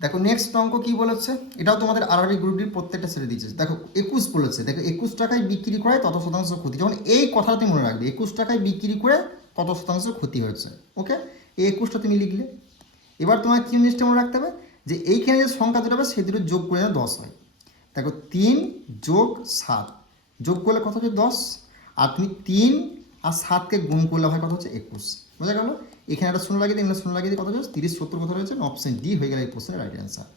দেখো নেক্সট অঙ্ক কি বলেছে, এটাও তোমাদের আরআরবি গ্রুপ ডির প্রত্যেকটা সেটে দিয়েছে। দেখো 21 বলেছে, দেখো 21 টাকায় বিক্রি করে তত শতাংশ ক্ষতি। যেমন এই কথাটা তুমি মনে রাখবে, 21 টাকায় বিক্রি করে কত শতাংশ ক্ষতি হয়েছে। ওকে, এই 21টা তুমি লিখলে। এবার তোমার কি জিনিসটা মনে রাখতে হবে, যে এইখানে যে সংখ্যা দুটো হবে সেই দুটো যোগ করে 10 হয়। দেখো 3 যোগ 7 যোগ করলে কত হচ্ছে 10, আর তুমি 3 আর 7কে গুণ করলে হয় কত হচ্ছে 21। বোঝা গেল? এখানে একটা শূন্য লাগিয়ে দিই, এখানে শূন্য লাগিয়ে দিই, কত হচ্ছে 30 70 কত রয়েছে, অপশন ডি হয়ে গেল এই প্রশ্নের রাইট অ্যান্সার।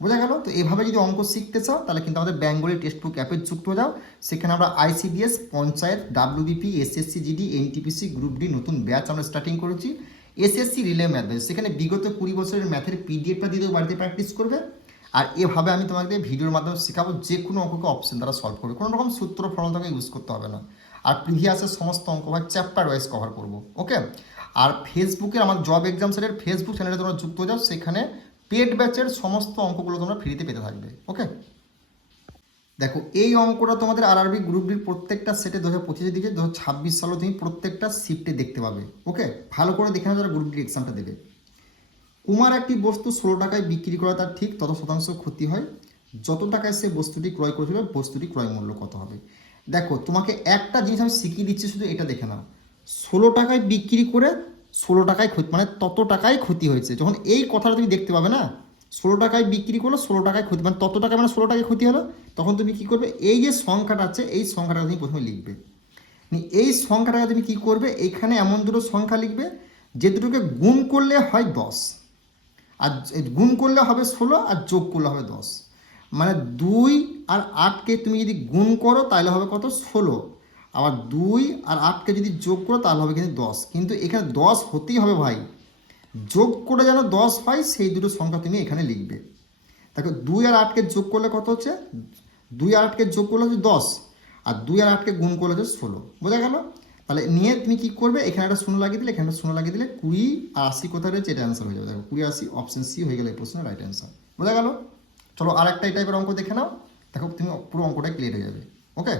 বোঝা গেল? তো এইভাবে যদি অঙ্ক শিখতে চাও তাহলে কিন্তু আমাদের বেঙ্গলি টেক্সট বুক অ্যাপে যুক্ত হয়ে যাও। সেখানে আমরা ICDS, panchayat, WBP, SSC GD, NTPC, group D নতুন ব্যাচ আমরা স্টার্টিং করেছি। এসএসসি রিলে ম্যাথ ব্যাচ, সেখানে বিগত 20 বছরের ম্যাথের পিডিএফটা দিয়ে দেবো, বাড়িতে প্র্যাকটিস করবে। আর এভাবে আমি তোমাকে ভিডিওর মাধ্যমে শেখাবো যে কোনো অঙ্ককে অপশন দ্বারা সলভ করবে, কোনো রকম সূত্র ফর্মুলা তোমাকে ইউজ করতে হবে না। আর প্রিভিয়াসের সমস্ত অঙ্ক ভাই চ্যাপ্টার ওয়াইজ কভার করবো। ওকে, আর ফেসবুকে আমার জব এক্সাম সেটের ফেসবুক চ্যানেলে তোমরা যুক্ত হয়ে যাও, সেখানে পেড ব্যাচের সমস্ত অঙ্কগুলো তোমরা ফ্রিতে পেতে থাকবে। ওকে, দেখো এই অঙ্কটা তোমাদের আরআরবি গ্রুপ ডির প্রত্যেকটা সেটে 2025 দিকে 2026 সালে তুমি প্রত্যেকটা শিফটে দেখতে পাবে। ওকে, ভালো করে দেখে নাও যারা গ্রুপ ডির এক্সামটা দেবে। কুমার একটি বস্তু 16 টাকায় বিক্রি করা তার ঠিক তত শতাংশ ক্ষতি হয়, যত টাকায় সে বস্তুটি ক্রয় করেছিল বস্তুটি ক্রয় মূল্য কত হবে। দেখো তোমাকে একটা জিনিস আমি শিখিয়ে দিচ্ছি, শুধু এটা দেখে নাও। 16 টাকায় বিক্রি করে 16 টাকায় ক্ষতি, মানে তত টাকায় ক্ষতি হয়েছে। যখন এই কথাটা তুমি দেখতে পাবে না, 16 টাকায় বিক্রি করলো 16 টাকায় ক্ষতি, মানে তত টাকা মানে 16 টাকায় ক্ষতি হলো, তখন তুমি কি করবে, এই যে সংখ্যাটা আছে এই সংখ্যাটা তুমি প্রথমে লিখবে। এই সংখ্যাটা তুমি কি করবে, এইখানে এমন দুটো সংখ্যা লিখবে যে দুটোকে গুণ করলে হয় 10, আর গুণ করলে হবে 16, আর যোগ করলে হবে 10। মানে 2 আর 8কে তুমি যদি গুণ করো তাহলে হবে কত 16, আবার 2 আর 8কে যদি যোগ করো তাহলে হবে কিন্তু 10। কিন্তু এখানে 10 হতেই হবে ভাই, যোগ করে যেন 10 হয় সেই দুটো সংখ্যা তুমি এখানে লিখবে। দেখো 2 আর 8কে যোগ করলে কত হচ্ছে, 2 আর 8কে যোগ করলে হচ্ছে 10, আর 2 আর 8কে গুণ করলে হচ্ছে 16। বোঝা গেল? তাহলে নিয়ে তুমি কি করবে, এখানে একটা শূন্য লাগিয়ে দিলে, এখানে একটা শূন্য লাগিয়ে দিলে 20 আর 80 কোথায় রয়েছে, এটা অ্যান্সার হয়ে যাবে। দেখো 20 80 অপশন সি হয়ে গেলে এই প্রশ্নের রাইট অ্যান্সার। বোঝা গেল? চলো আরেকটা এই টাইপের অঙ্ক দেখে নাও, দেখো তুমি পুরো অঙ্কটা ক্লিয়ার হয়ে যাবে। ওকে,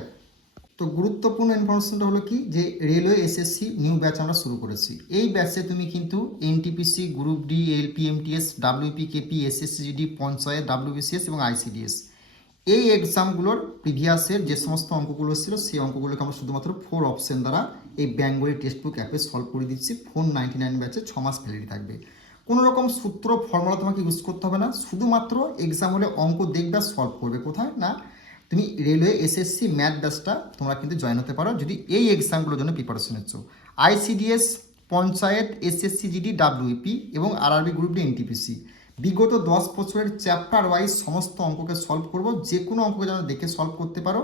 তো গুরুত্বপূর্ণ ইনফরমেশনটা হলো কি, যে রেলওয়ে এসএসসি নিউ ব্যাচ আমরা শুরু করেছি। এই ব্যাচে তুমি কিন্তু NTPC, group D, LPMTS, WP, KP, SSCGD, panchayat, WBCS এবং আইসিডিএস এই এক্সামগুলোর প্রিভিয়াসের যে সমস্ত অঙ্কগুলো ছিল সেই অঙ্কগুলোকে আমরা শুধুমাত্র 4 অপশন দ্বারা এই বেঙ্গলি টেক্সট বুক অ্যাপে সলভ করে দিচ্ছি। 499 ব্যাচে 6 মাস ভ্যালিডিটি থাকবে। কোনো রকম সূত্র ফর্মুলা তোমাকে ইউজ করতে হবে না, শুধুমাত্র এক্সাম হলে অঙ্ক দেখবে আর সলভ করবে। কোথায় না, তুমি রেলওয়ে এসএসসি ম্যাথ ব্যাচটা তোমরা কিন্তু জয়েন হতে পারো যদি এই এক্সামগুলোর জন্য প্রিপারেশন নিচ্ছ। ICDS, panchayat, SSC GD, WP এবং আরআরবি গ্রুপ ডি, এনটিপিসি বিগত 10 বছরের চ্যাপ্টার ওয়াইজ সমস্ত অঙ্ককে সলভ করব, যে কোনো অঙ্ককে যেন দেখে সলভ করতে পারো।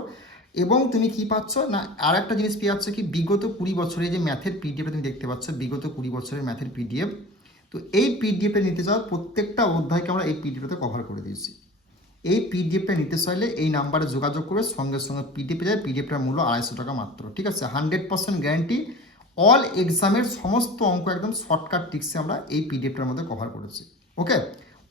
এবং তুমি কি পাচ্ছ না, আর একটা জিনিস পেয়ে যাচ্ছ কি, বিগত 20 বছরের যে ম্যাথের পিডিএফ তুমি দেখতে পাচ্ছ, বিগত 20 বছরের ম্যাথের পিডিএফ। তো এই পিডিএফে নিতে চাও, প্রত্যেকটা অধ্যায়কে আমরা এই পিডিএফতে কভার করে দিয়েছি। এই পিডিএফটা নিতে চাইলে এই নাম্বারে যোগাযোগ করে সঙ্গে সঙ্গে পিডিএফে যায়। পিডিএফটার মূল্য 250 টাকা মাত্র। ঠিক আছে, 100% গ্যারান্টি। অল এক্সামের সমস্ত অঙ্ক একদম শর্টকাট টিক্সে আমরা এই পিডিএফটার মধ্যে কভার করেছি। ওকে,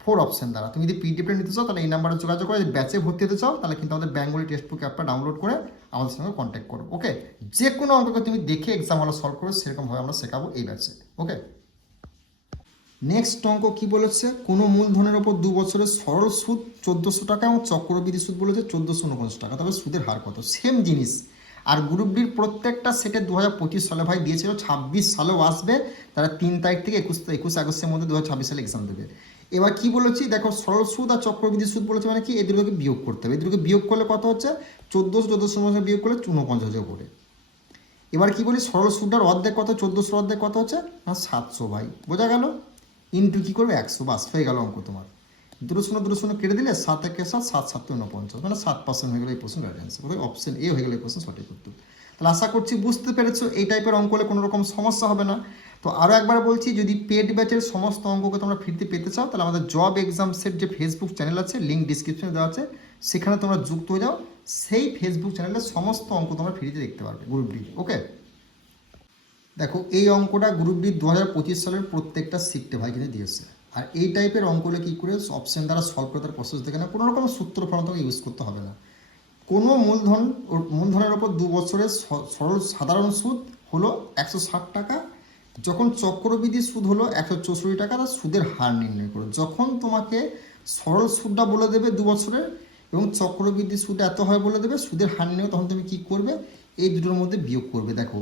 4 অপশন দ্বারা তুমি যদি পিডিএফটা নিতে চাও তাহলে এই নাম্বারে যোগাযোগ করে, ব্যাচে ভর্তি হতে চাও তাহলে কিন্তু আমাদের বেঙ্গলি টেক্সট বুক অ্যাপটা ডাউনলোড করে আমাদের সঙ্গে কন্ট্যাক্ট করো। ওকে, যে কোনো অঙ্ককে তুমি দেখে এক্সাম হলে সলভ করো, সেরকমভাবে আমরা শেখাবো এই ব্যাচে। ওকে, নেক্সট অঙ্ক কি বলেছে, কোনো মূলধনের ওপর 2 বছরের সরল সুদ 1400 টাকা এবং চক্রবৃদ্ধি সুদ বলেছে 1449 টাকা, তবে সুদের হার কত। সেম জিনিস। আর গ্রুপ ডির প্রত্যেকটা সেটে 2025 সালে ভাই দিয়েছিল, 26 সালেও আসবে। তারা 3 তারিখ থেকে 21 আগস্টের মধ্যে 2026 সালে এক্সাম দেবে। এবার কি বলেছি দেখো, সরল সুদ আর চক্রবৃদ্ধি সুদ বলেছে, মানে কি এই দুটোকে বিয়োগ করতে হবে। এই দুটোকে বিয়োগ করলে কত হচ্ছে, 1400 বিয়োগ করলে 49,000 করে। এবার কি বলি, সরল সুদটার অর্ধেক কত, 1400 অর্ধেক কত হচ্ছে না 700 ভাই। বোঝা গেল? ইন্টু কী করবে 100, বাস হয়ে গেল অঙ্ক তোমার। দুটো শূন্য কেটে দিলে 7 একে 7, 7 7 49, মানে 7% হয়ে গেল এই প্রশ্ন রাইট অ্যান্সার। অপশন এ হয়ে গেল এই প্রশ্ন সঠিক উত্তর। তাহলে আশা করছি বুঝতে পেরেছো, এই টাইপের অঙ্ক হলে কোনো রকম সমস্যা হবে না। তো আরও একবার বলছি, যদি পেড ব্যাচের সমস্ত অঙ্ককে তোমরা ফ্রিতে পেতে চাও তাহলে আমাদের জব এক্সাম সেট যে ফেসবুক চ্যানেল আছে, লিঙ্ক ডিসক্রিপশনে দেওয়া আছে, সেখানে তোমরা যুক্ত হয়ে যাও। সেই ফেসবুক চ্যানেলে সমস্ত অঙ্ক তোমরা ফ্রিতে দেখতে পারবে গ্রুপ ডি। ওকে, দেখো এই অঙ্কটা গ্রুপ ডি 2025 সালের প্রত্যেকটা শিফটে ভাই কিন্তু দিয়েছে। আর এই টাইপের অঙ্কগুলো কী করে অপশন দ্বারা সলভ করে তার প্রসেস দেখে না, কোনো রকম সূত্র ফর্মুলা ইউজ করতে হবে না। কোনো মূলধনের ওপর 2 বছরের সরল সাধারণ সুদ হলো 160 টাকা, যখন চক্রবৃদ্ধি সুদ হলো 164 টাকা, তার সুদের হার নির্ণয় করো। যখন তোমাকে সরল সুদটা বলে দেবে 2 বছরের, এবং চক্রবৃদ্ধি সুদ এত হয় বলে দেবে, সুদের হার নিয়ে তখন তুমি কী করবে, এই দুটোর মধ্যে বিয়োগ করবে। দেখো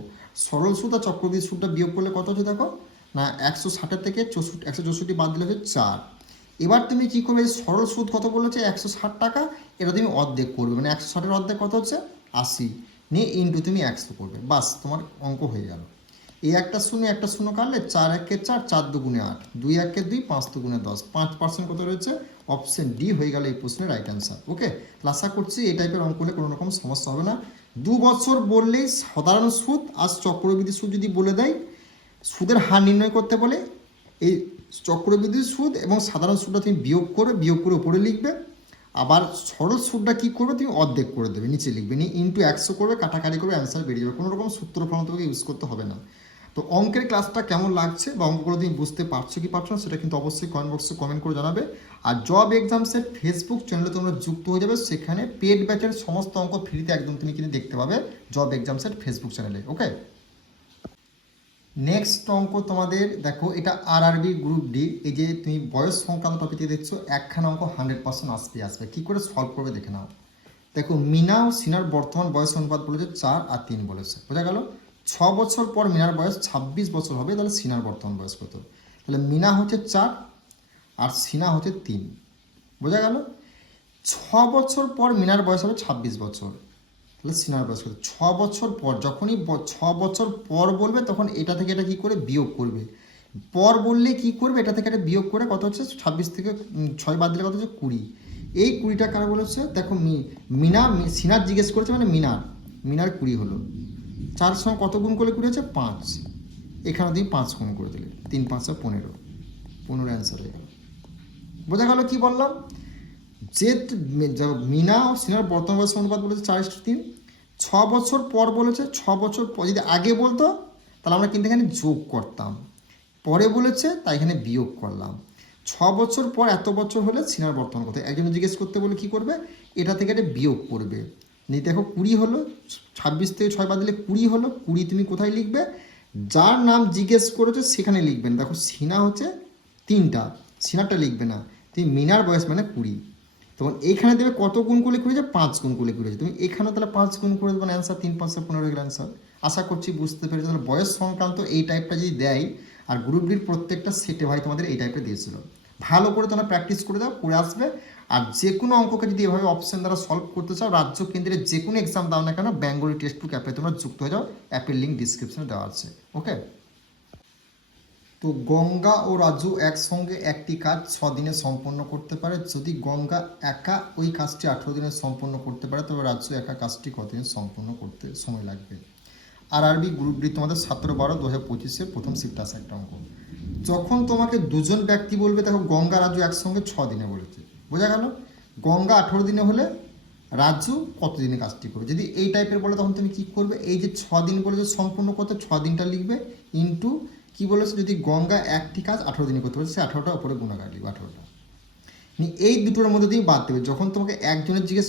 সরল সুদ আর চক্রবৃদ্ধি সুদটা বিয়োগ করলে কত হচ্ছে দেখো না, 160 থেকে 164 বাদ দিলে হচ্ছে 4। এবার তুমি কী করবে, সরল সুদ কত বলেছে 160 টাকা, এটা তুমি অর্ধেক করবে, মানে 160-এর অর্ধেক কত হচ্ছে 80, নিয়ে ইন্টু তুমি 100 করবে, বাস তোমার অঙ্ক হয়ে গেল। এই একটা শূন্য কাটলে 4 একে 4, 4 দুগুণে 8, 2 একে 2, 5 দুগুণে 10, 5% কত রয়েছে, অপশন ডি হয়ে গেল এই প্রশ্নের রাইট অ্যান্সার। ওকে, আশা করছি এই টাইপের অঙ্ক হলে কোনো রকম সমস্যা হবে না। 2 বছর বললেই সাধারণ সুদ আর চক্রবৃদ্ধি সুদ যদি বলে দেয়, সুদের হার নির্ণয় করতে বলে এই চক্রবৃদ্ধি সুদ এবং সাধারণ সুদটা তুমি বিয়োগ করে উপরে লিখবে, আবার সরল সুদটা কী করবে তুমি অর্ধেক করে দেবে, নিচে লিখবে, নিয়ে ইন্টু 100 করবে, কাটাকাটি করবে, অ্যান্সার বেরিয়ে যাবে, কোনো রকম সূত্র ফলন তোমাকে ইউজ করতে হবে না। তো অঙ্কের ক্লাসটা কেমন লাগছে বা অঙ্কগুলো তুমি বুঝতে পারছো কি পারছো না, সেটা কিন্তু অবশ্যই কমেন্ট বক্সে কমেন্ট করে জানাবে। আর জব এক্সামসের ফেসবুক চ্যানেলে তোমরা যুক্ত হয়ে যাবে, সেখানে পেড ব্যাচের সমস্ত অঙ্ক ফ্রিতে একদম তুমি কিন্তু দেখতে পাবে জব এক্সামসের ফেসবুক চ্যানেলে। ওকে, নেক্সট অঙ্ক তোমাদের দেখো, এটা আরআরবি গ্রুপ ডি। এই যে তুমি বয়স সংক্রান্ত টপিকে দেখছো, একখানা অঙ্ক 100% আসবে। কী করে সলভ করবে দেখে নাও। দেখো মিনা ও সিনার বর্তমান বয়স অনুপাত বলেছে 4 আর 3 বলেছে, বোঝা গেল। 6 বছর পর মিনার বয়স 26 বছর হবে, তাহলে সিনার বর্তমান বয়স কত? তাহলে মিনা হচ্ছে 4 আর সিনা হচ্ছে 3, বোঝা গেল। 6 বছর পর মিনার বয়স হবে 26 বছর, তাহলে সিনার বয়স কত? 6 বছর পর, যখনই 6 বছর পর বলবে তখন এটা থেকে এটা কী করে বিয়োগ করবে, পর বললে কি করবে, এটা থেকে এটা বিয়োগ করে কত হচ্ছে 26 থেকে 6 বাদ দিলে কত হচ্ছে 20। এই 20টা কারা বলেছে দেখো, মিনা সিনার জিজ্ঞেস করেছে, মানে মিনার 20 হলো। 4 সঙ্গে কত গুণ করলে 20 হচ্ছে 5, এখানে তুমি 5 গুণ করে দিলে, 3 5 15, 15 অ্যান্সার হয়ে গেল। বোঝা গেল কি বললাম, যে মিনা ও সিনার বর্তমান বয়স অনুপাত বলেছে 4:3। 6 বছর পর বলেছে, 6 বছর পর যদি আগে বলতো তাহলে আমরা কিন্তু এখানে যোগ করতাম, পরে বলেছে তাই এখানে বিয়োগ করলাম। 6 বছর পর এত বছর হলে সিনার বর্তমান কত, একজন জিজ্ঞেস করতে বলে কি করবে, এটা থেকে এটা বিয়োগ করবে। নিয়ে দেখো 20 হলো, 26 থেকে 6 বাদ দিলে 20 হলো। 20 তুমি কোথায় লিখবে, যার নাম জিজ্ঞেস করেছে সেখানে লিখবেন। দেখো সিনা হচ্ছে 3টা, সিনারটা লিখবে না, তুমি মিনার বয়স মানে 20, তখন এইখানে দেবে কত গুণ করলে 20, 5 গুণ করলে 20। তুমি এখানে তাহলে 5 গুণ করে দেবেন, অ্যান্সার 3 5 15 গেল অ্যান্সার। আশা করছি বুঝতে পেরেছো। তাহলে বয়স সংক্রান্ত এই টাইপটা যদি দেয়, আর গ্রুপ ডির প্রত্যেকটা সেটে ভাই তোমাদের এই টাইপটা দিয়েছিল, ভালো করে তোমরা প্র্যাকটিস করে দাও, করে আসবে। আর যে কোনো অঙ্ককে যদি এভাবে অপশন দ্বারা সলভ করতে চাও, রাজ্য কেন্দ্রের যে কোনো এক্সাম দাও না কেন, বেঙ্গলি টেক্সট বুক অ্যাপে তোমরা যুক্ত হয়ে যাও, অ্যাপের লিঙ্ক ডিসক্রিপশনে দেওয়া আছে। ওকে, তো গঙ্গা ও রাজু একসঙ্গে একটি কাজ 6 দিনে সম্পন্ন করতে পারে। যদি গঙ্গা একা ওই কাজটি 18 দিনে সম্পন্ন করতে পারে, তবে রাজু একা কাজটি কতদিন সম্পন্ন করতে সময় লাগবে। আরআরবি গ্রুপ ডি তোমাদের 17/12/2025 প্রথম শিফট আসে একটা অঙ্ক। যখন তোমাকে দুজন ব্যক্তি বলবে, দেখো গঙ্গা রাজু একসঙ্গে 6 দিনে বলেছে, বোঝা গেল। গঙ্গা 18 দিনে হলে রাজু কত দিনে কাজটি করবে। যদি এই টাইপের বলে তখন তুমি কী করবে, এই যে 6 দিন বলে যে সম্পূর্ণ করতে 6 দিনটা লিখবে, ইন্টু কী বলেছে, যদি গঙ্গা একটি কাজ 18 দিনে করতে পারে, সে 18টা উপরে গুণাকার লিখবে 18টা। এই দুটোর মধ্যে দিয়ে বাদ দেবে। যখন তোমাকে একজনের জিজ্ঞেস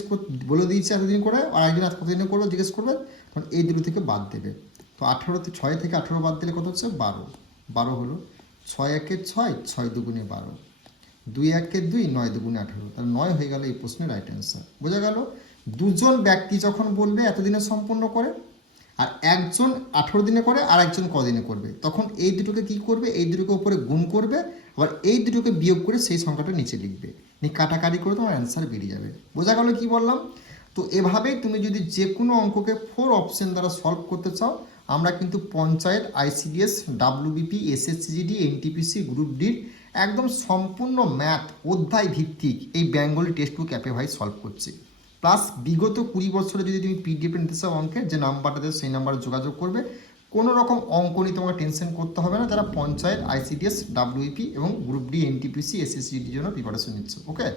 বলে দিয়েছে এতদিন করে, আর একজন কতদিনে করবে জিজ্ঞেস করবে, তখন এই দুটো থেকে বাদ দেবে। তো 6 থেকে 18 বাদ দিলে কত হচ্ছে 12, 12 হলো। 6 একে 6, 6 দুগুণে 12, 2 একে 2, 9 দুগুণে 18, তাহলে 9 হয়ে গেল এই প্রশ্নের রাইট অ্যান্সার। বোঝা গেল, দুজন ব্যক্তি যখন বলবে এতদিনে সম্পন্ন করে, আর একজন 18 দিনে করে আর একজন কদিনে করবে, তখন এই দুটোকে কি করবে, এই দুটোকে উপরে গুণ করবে, আবার এই দুটোকে বিয়োগ করে সেই সংখ্যাটা নিচে লিখবে, নিয়ে কাটাকাটি করে তোমার অ্যান্সার বেরিয়ে যাবে। বোঝা গেল কি বললাম। তো এভাবেই তুমি যদি যে কোনো অঙ্ককে 4 অপশন দ্বারা সলভ করতে চাও, আমরা কিন্তু panchayat, ICDS, WBP, SSC GD, NTPC, group ডির একদম সম্পূর্ণ ম্যাথ অধ্যায় ভিত্তিক এই বেঙ্গলি টেক্সট বুক অ্যাপে ভাই সলভ করছি। প্লাস বিগত 20 বছরে যদি তুমি পিডিএফ নিতে চাও অঙ্কের, যে নাম্বারটা দেবে সেই নাম্বারে যোগাযোগ করবে। কোনো রকম অঙ্ক নিয়ে তোমাকে টেনশন করতে হবে না, যারা পঞ্চায়েত, আইসিডিএস, ডাব্লিউপি এবং গ্রুপ ডি, এনটিপিসি, এসএসসিজিডির জন্য প্রিপারেশন নিচ্ছ। ওকে,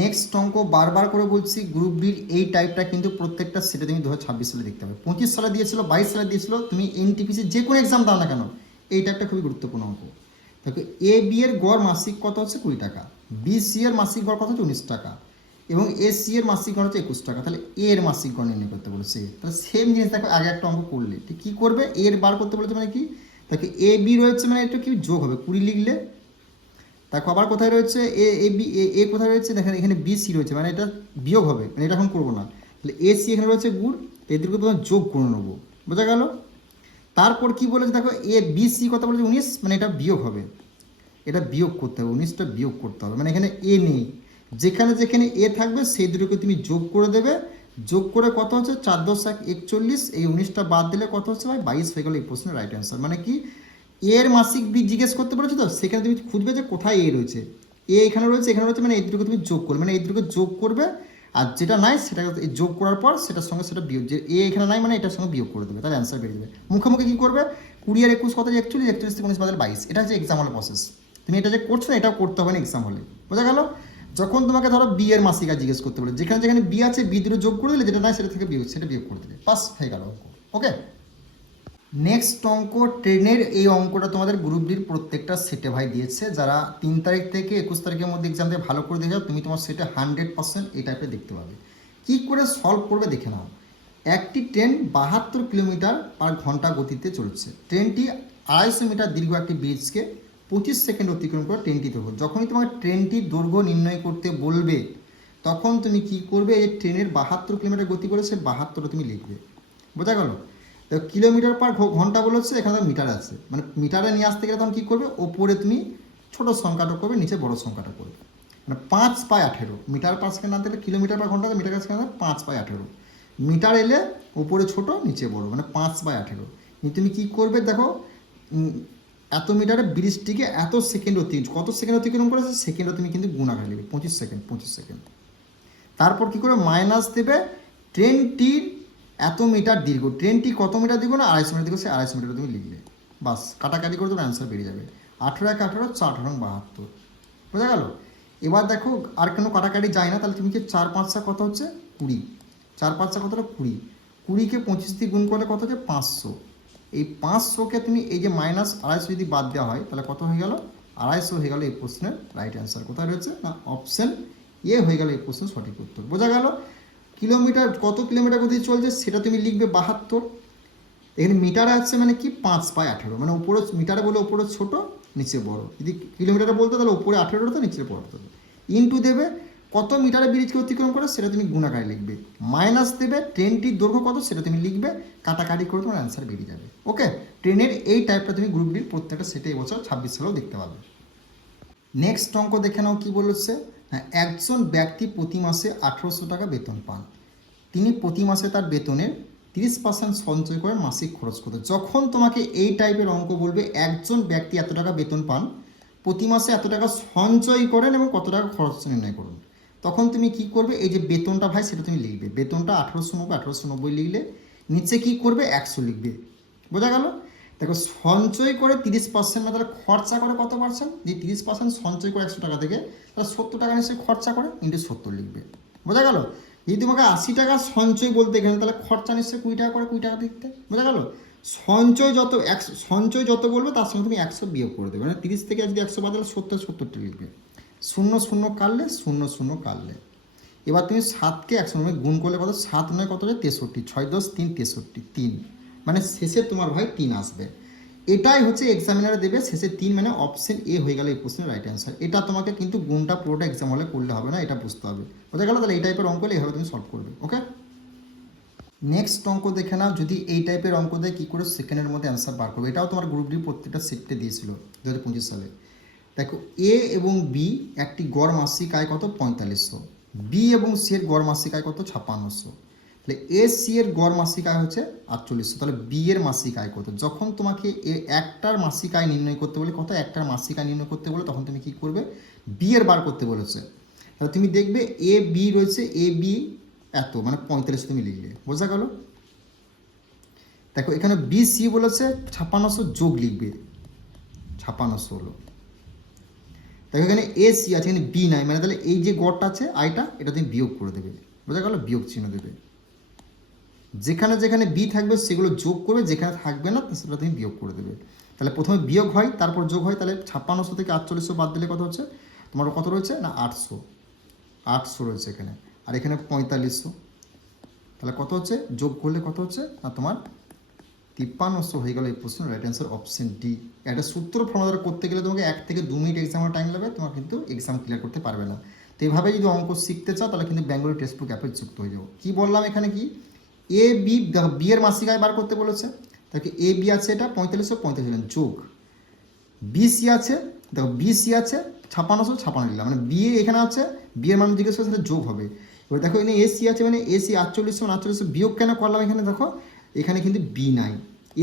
নেক্সট অঙ্ক বারবার করে বলছি, গ্রুপ ডির এই টাইপটা কিন্তু প্রত্যেকটা সেটে তুমি 2026 সালে দেখতে হবে। 25 সালে দিয়েছিল, 22 সালে দিয়েছিল, তুমি এনটিপিসি যে কোনো এক্সাম দাও না কেন, এই টাইপটা খুবই গুরুত্বপূর্ণ অঙ্ক। দেখো এ বি এর গড় মাসিক কত হচ্ছে 20 টাকা, বি সি এর মাসিক গড় কত হচ্ছে 19 টাকা, এবং এ সি এর মাসিক গড় হচ্ছে 21 টাকা। তাহলে এ এর মাসিক গড় নির্ণয় করতে বলেছে। তাহলে সেম জিনিস দেখো আগে একটা অঙ্ক করলে ঠিক কী করবে, এর বার করতে বলেছে মানে কি, দেখো এ বি রয়েছে মানে এটা কি যোগ হবে, 20 লিখলে, দেখো আবার কোথায় রয়েছে এ এ বি এ কোথায় রয়েছে, দেখেন এখানে বি সি রয়েছে, মানে এটা বিয়োগ হবে, মানে এটা এখন করবো না। তাহলে এ সি এখানে রয়েছে গুণ, এই দুটোকে তোমার যোগ করে নেবো, বোঝা গেল। তারপর কি বলেছে দেখো এ বি সি কথা বলেছে 19, মানে এটা বিয়োগ হবে, এটা বিয়োগ করতে হবে, 19টা বিয়োগ করতে হবে, মানে এখানে এ নেই, যেখানে যেখানে এ থাকবে সেই দুটোকে তুমি যোগ করে দেবে, যোগ করে কত হচ্ছে 4 10 41, এই 19টা বাদ দিলে কত হচ্ছে ভাই 22 হয়ে গেল এই প্রশ্নের রাইট অ্যান্সার। মানে কি এর মাসিক বি জিজ্ঞেস করতে পারছো তো, সেখানে তুমি খুঁজবে যে কোথায় এ রয়েছে, এ এখানে রয়েছে এখানে রয়েছে, মানে এই দুটোকে তুমি যোগ করবে, মানে এই দুটোকে যোগ করবে, আর যেটা নাই সেটা যোগ করার পর সেটার সঙ্গে সেটা বিয়োগ, যে এ এখানে নাই মানে এটার সঙ্গে বিয়োগ করে দেবে, তাহলে অ্যান্সার বেরিয়ে যাবে। মুখোমুখি কী করবে 20 আর 21 কত 41, 41 থেকে 19 বাদে 22, এটা হচ্ছে এক্সাম হলে প্রসেস। তুমি এটা যে করছো না এটাও করতে হবে না এক্সাম হলে, বোঝা গেল। যখন তোমাকে ধরো বি এর মাসিকা জিজ্ঞেস করতে বলে, যেখানে যেখানে বি আছে বি দুটো যোগ করে দিলে, যেটা নাই সেটা থেকে বিয়োগ, সেটা বিয়োগ করে দিলে, পাস হয়ে গেল অঙ্ক। ওকে, নেক্সট অঙ্ক ট্রেনের, এই অঙ্কটা তোমাদের গ্রুপ ডির প্রত্যেকটা সেটে ভাই দিয়েছে, যারা 3 তারিখ থেকে 21 তারিখের মধ্যে এক্সাম দিয়ে ভালো করে দেখে যাও, তুমি তোমার সেটে 100% এই টাইপের দেখতে পাবে। কী করে সলভ করবে দেখে নাও। একটি ট্রেন 72 কিলোমিটার পার ঘন্টা গতিতে চলছে। ট্রেনটি 250 মিটার দীর্ঘ একটি ব্রিজকে 25 সেকেন্ড অতিক্রম করে ট্রেনটি দৈর্ঘ্য। যখনই তোমাকে ট্রেনটির দৈর্ঘ্য নির্ণয় করতে বলবে, তখন তুমি কি করবে, এই ট্রেনের 72 কিলোমিটার গতি করেছে 72টা তুমি লিখবে, বোঝা গেল। তো কিলোমিটার পার ঘন্টা বলেছে, এখানে মিটার আছে, মানে মিটারে নিয়ে আসতে গেলে তখন কী করবে, ওপরে তুমি ছোটো সংখ্যাটা করবে, নিচে বড় সংখ্যাটা করবে, মানে 5/18 মিটার পার সেকেন্ড আনতে গেলে কিলোমিটার পার ঘন্টা, মিটার পার সেকেন্ড 5/18, মিটার এলে ওপরে ছোট নিচে বড়, মানে 5/18। তুমি কী করবে দেখো, এত মিটারে ব্রিজটিকে এত সেকেন্ড কত সেকেন্ড অতিক্রম করেছে, সেকেন্ডও তুমি কিন্তু গুণ আকারে নেবে, 25 সেকেন্ড 25 সেকেন্ড। তারপর কী করে মাইনাস দেবে, ট্রেনটির এত মিটার দীর্ঘ, ট্রেনটি কত মিটার দীর্ঘ না 250 মিটার দীর্ঘ, সে 250 মিটার তুমি লিখলে, বাস কাটাকাটি করে তোমার অ্যান্সার বেরিয়ে যাবে। 18 1 18 4 18 72, বোঝা গেল। এবার দেখো আর কোনো কাটাকাটি যায় না, তাহলে তুমি কি 4 5 কত হচ্ছে 20, 4 5 কতটা 20, 20কে 25 দিয়ে গুণ করলে কত হচ্ছে 500, এই 500কে তুমি এই যে মাইনাস 250 যদি বাদ দেওয়া হয় তাহলে কত হয়ে গেল 250 হয়ে গেল এই প্রশ্নের রাইট অ্যান্সার। কোথায় রয়েছে না অপশান এ হয়ে গেল এই প্রশ্নের সঠিক উত্তর, বোঝা গেল। কিলোমিটার কত কিলোমিটার গতি চলছে সেটা তুমি লিখবে 72, এখানে মিটার আছে মানে কি 5/18, মানে উপরে মিটারে বলে উপরে ছোট নিচে বড়, যদি কিলোমিটারে বলতো তাহলে উপরে 18 হতো নিচে বড় হতো, ইনটু দেবে কত মিটারে ব্রিজকে অতিক্রম করে সেটা তুমি গুণাকারে লিখবে, মাইনাস দেবে ট্রেনটির দৈর্ঘ্য কত সেটা তুমি লিখবে, কাটাকাটি করে তোমার অ্যান্সার বেরিয়ে যাবে। ওকে, ট্রেনের এই টাইপটা তুমি গ্রুপ ডির প্রত্যেকটা সেটে এবছর 26 সালেও দেখতে পাবে। নেক্সট অঙ্ক দেখে নাও কী বলেছে, হ্যাঁ, একজন ব্যক্তি প্রতি মাসে 1800 টাকা বেতন পান, তিনি প্রতি মাসে তার বেতনের 30% সঞ্চয় করে মাসিক খরচ করতে। যখন তোমাকে এই টাইপের অঙ্ক বলবে একজন ব্যক্তি এত টাকা বেতন পান, প্রতি মাসে এত টাকা সঞ্চয় করেন এবং কত টাকা খরচ নির্ণয় করুন, তখন তুমি কি করবে, এই যে বেতনটা ভাই সেটা তুমি লিখবে, বেতনটা 1890 লিখলে নিচে কি করবে 100 লিখবে, বোঝা গেল। দেখো সঞ্চয় করে 30%, না তাহলে খরচা করে কত পার্সেন্ট, যে 30% সঞ্চয় করে 100 টাকা থেকে, তাহলে 70 টাকা নিশ্চয়ই খরচা করে ইন্টু 70 লিখবে, বোঝা গেল। যদি তোমাকে 80 টাকা সঞ্চয় বলতে গেলে তাহলে খরচা নিশ্চয়ই 20 টাকা করে 20 টাকা দিতে, বোঝা গেল। সঞ্চয় যত বলবে তার সঙ্গে তুমি 100 বিয়োগ করে দেবে, মানে 30 থেকে যদি 100 বাদ দিলে 70টা লিখবে, 0 0 কাটলে 0 0 কাটলে। এবার তুমি 7কে 100 গুণ করলে কত, 7 9 কত হয় 63, 6 10 3 63, 3, মানে শেষে তোমার ভাই 3 আসবে। এটাই হচ্ছে এক্সামিনারে দেবে শেষে 3, মানে অপশন এ হয়ে গেল এই প্রশ্নের রাইট অ্যান্সার। এটা তোমাকে কিন্তু গুণটা পুরোটা এক্সাম হলে করলে হবে না, এটা বুঝতে হবে, বোঝা গেল। তাহলে এই টাইপের অঙ্ক হলে এভাবে তুমি সলভ করবে। ওকে, নেক্সট অঙ্ক দেখে নাও, যদি এই টাইপের অঙ্ক দেয় কী করে সেকেন্ডের মধ্যে অ্যান্সার বার করবে। এটাও তোমার গ্রুপ ডি প্রত্যেকটা সেটে দিয়েছিল 2025 সালে। দেখো এ এবং বি একটি গড় মাসিক আয় কত 4500, বি এবং সি এর গড় মাসিক আয় কত 5600, তাহলে এ সি এর গড় মাসিক আয় হচ্ছে 4800, তাহলে বি এর মাসিক আয় কত। যখন তোমাকে একটার মাসিক আয় নির্ণয় করতে বলে, কত একটার মাসিক আয় নির্ণয় করতে বলে, তখন তুমি কী করবে, বি এর বার করতে বলেছে, তাহলে তুমি দেখবে এ বি রয়েছে, এ বি এত, মানে 4500 তুমি লিখলে, বোঝা গেল। দেখো এখানে বি সি বলেছে 5600 যোগ লিখবে, 5600 হলো। দেখো এখানে এ সি আছে, এখানে বি নাই, মানে তাহলে এই যে গড়টা আছে আয়টা এটা তুমি বিয়োগ করে দেবে, বোঝা গেল, বিয়োগ চিহ্ন দেবে। যেখানে যেখানে বি থাকবে সেগুলো যোগ করবে, যেখানে থাকবে না সেটা তুমি বিয়োগ করে দেবে। তাহলে প্রথমে বিয়োগ হয় তারপর যোগ হয়, তাহলে 5600 থেকে 4800 বাদ দিলে কত হচ্ছে তোমার, কত রয়েছে না 800 রয়েছে এখানে, আর এখানে 4500, তাহলে কত হচ্ছে যোগ করলে কত হচ্ছে না তোমার 5300 হয়ে গেল এই প্রশ্নের রাইট অ্যান্সার অপশন ডি। একটা সূত্র ফর্মুলা করতে গেলে তোমাকে 1 থেকে 2 মিনিট এক্সামের টাইম লাগবে, তোমার কিন্তু এক্সাম ক্লিয়ার করতে পারবে না। তো এইভাবে যদি অঙ্ক শিখতে চাও তাহলে কিন্তু বেঙ্গলি টেক্সট বুক অ্যাপে যুক্ত হয়ে যাও। কী বললাম এখানে কি এ বি, দেখো বি এর মাসিক আয় বার করতে বলেছে, তাকে এ বি আছে এটা 4545 যোগ, বি সি আছে, দেখো বি সি আছে 5656 নিলাম, মানে বি এখানে আছে, বি এর মান জিজ্ঞেস করে সেটা যোগ হবে। এবার দেখো এখানে এ সি আছে, মানে এ সি 4848 বিয়োগ কেন করলাম এখানে, দেখো এখানে কিন্তু বি নাই,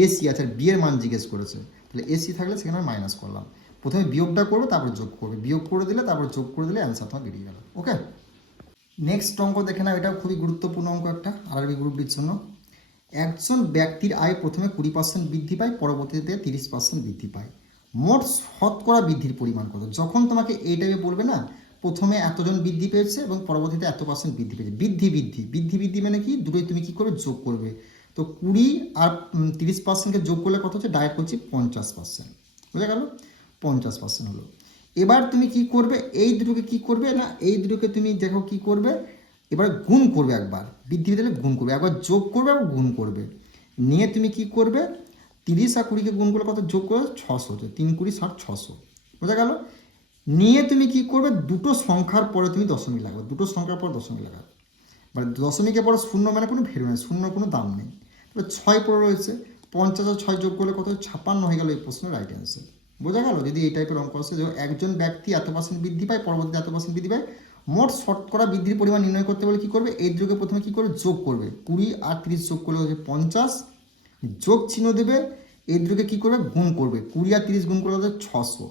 এ সি আছে, আর বি এর মান জিজ্ঞেস করেছে, তাহলে এ সি থাকলে সেখানে মাইনাস করলাম। প্রথমে বিয়োগটা করবে, তারপর যোগ করবে, বিয়োগ করে দিলে তারপর যোগ করে দিলে অ্যান্সার তোমার বেরিয়ে গেল। ওকে, নেক্সট অঙ্ক দেখে নাও, এটাও খুবই গুরুত্বপূর্ণ অঙ্ক একটা আরআরবি গ্রুপ ডির জন্য। একজন ব্যক্তির আয় প্রথমে 20% বৃদ্ধি পায়, পরবর্তীতে 30% বৃদ্ধি পায়, মোট শতকরা বৃদ্ধির পরিমাণ কত? যখন তোমাকে এই টাইপে বলবে না, প্রথমে এতজন বৃদ্ধি পেয়েছে এবং পরবর্তীতে এত % বৃদ্ধি পেয়েছে, বৃদ্ধি বৃদ্ধি বৃদ্ধি বৃদ্ধি মানে কি, দুটোই তুমি কী করবে, যোগ করবে। তো 20 আর 30%কে যোগ করলে কত হচ্ছে, ডাইরেক্ট করছি 50%, বুঝা গেল, 50% হলো। এবার তুমি কি করবে, এই দুটোকে কি করবে না, এই দুটোকে তুমি দেখো কি করবে, এবার গুণ করবে, একবার বৃদ্ধি দিলে গুণ করবে, একবার যোগ করবে, একবার গুণ করবে, নিয়ে তুমি কি করবে, 30 আর 20কে গুণ করলে কত, যোগ করে 600 হচ্ছে, 3 20 60 600, বোঝা গেল। নিয়ে তুমি কি করবে, দুটো সংখ্যার পরে তুমি দশমিক লাগাবে, দুটো সংখ্যার পর দশমিক লাগাবে, মানে দশমিকের পরে শূন্য মানে কোনো ভ্যালু নেই, শূন্য কোনো দাম নেই, তাহলে 6 পড়ে রয়েছে, 50 আর 6 যোগ করলে কত, 56 হয়ে গেল এই প্রশ্নের রাইট অ্যান্সার। বোঝা গেল, যদি এই টাইপের অঙ্ক আসে যে একজন ব্যক্তি এত % বৃদ্ধি পায়, পরবর্তীতে এত % বৃদ্ধি পায়, মোট শতকরা বৃদ্ধির পরিমাণ নির্ণয় করতে বলে কী করবে, এই দুটোকে প্রথমে কী করবে, যোগ করবে, 20 আর 30 যোগ করলে হচ্ছে 50, যোগ চিহ্ন দেবে, এই দুটোকে কী করবে, গুণ করবে, 20 আর 30 গুণ করলে হচ্ছে 600,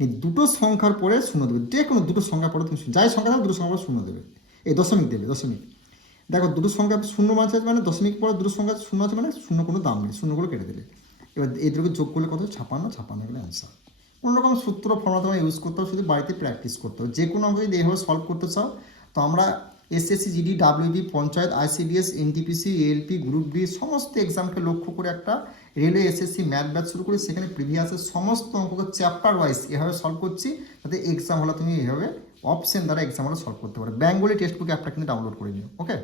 এই দুটো সংখ্যার পরে শূন্য দেবে, যে কোনো দুটো সংখ্যার পরে তুমি যাই সংখ্যা দেবে দুটো সংখ্যার পরে শূন্য দেবে, এই দশমিক দেবে, দশমিক। দেখো দুটো সংখ্যা শূন্য আছে মানে দশমিক পরে দুটো সংখ্যা শূন্য আছে, মানে শূন্য কোনো দাম নেই, শূন্যগুলো কেটে দিলে, এবার এই দুটোকে যোগ করলে কত, 56 গেলে অ্যান্সার। কোনো রকম সূত্র ফর্মুলা তোমার ইউজ করতে হবে, শুধু বাড়িতে প্র্যাকটিস করতে হবে। যে কোনো অঙ্ক যদি এইভাবে সলভ করতে চাও, তো আমরা SSC GD WB panchayat ICDS NTPC ALP group D সমস্ত এক্সামকে লক্ষ্য করে একটা রেলওয়ে এসএসসি ম্যাথ ব্যাচ শুরু করি, সেখানে প্রিভিয়াসের সমস্ত অঙ্ককে চ্যাপ্টার ওয়াইজ এভাবে সলভ করছি, যাতে এক্সাম হলে তুমি এইভাবে অপশন দ্বারা এক্সাম হলে সলভ করতে পারো। বেঙ্গলি টেক্সট বুক অ্যাপটা কিন্তু ডাউনলোড করে নিও। ওকে।